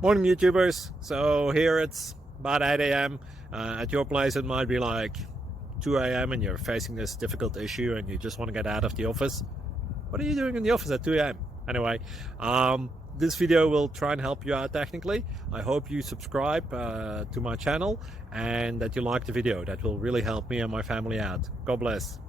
Morning, YouTubers. So here it's about 8 a.m. At your place, it might be like 2 a.m. and you're facing this difficult issue and you just want to get out of the office. What are you doing in the office at 2 a.m.? Anyway, this video will try and help you out technically. I hope you subscribe to my channel and that you like the video. That will really help me and my family out. God bless.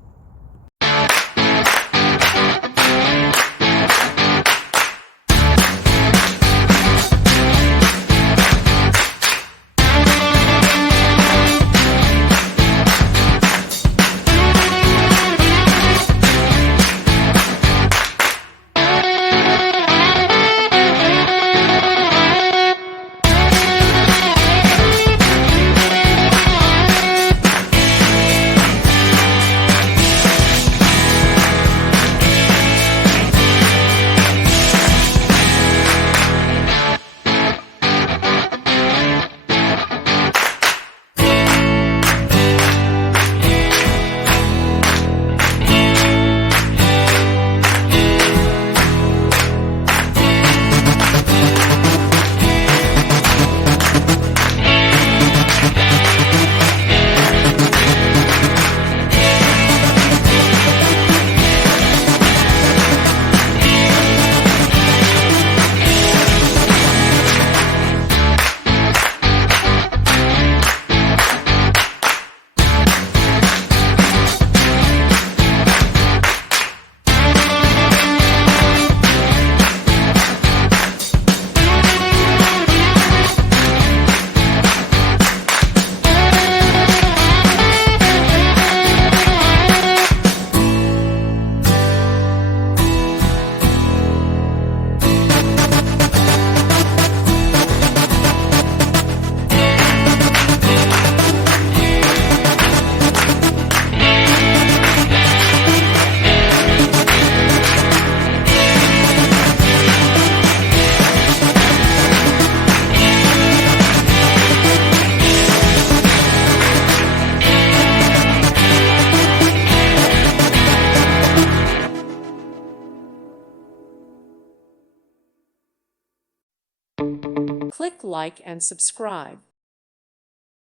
Click like and subscribe.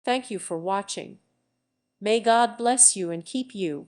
Thank you for watching. May God bless you and keep you.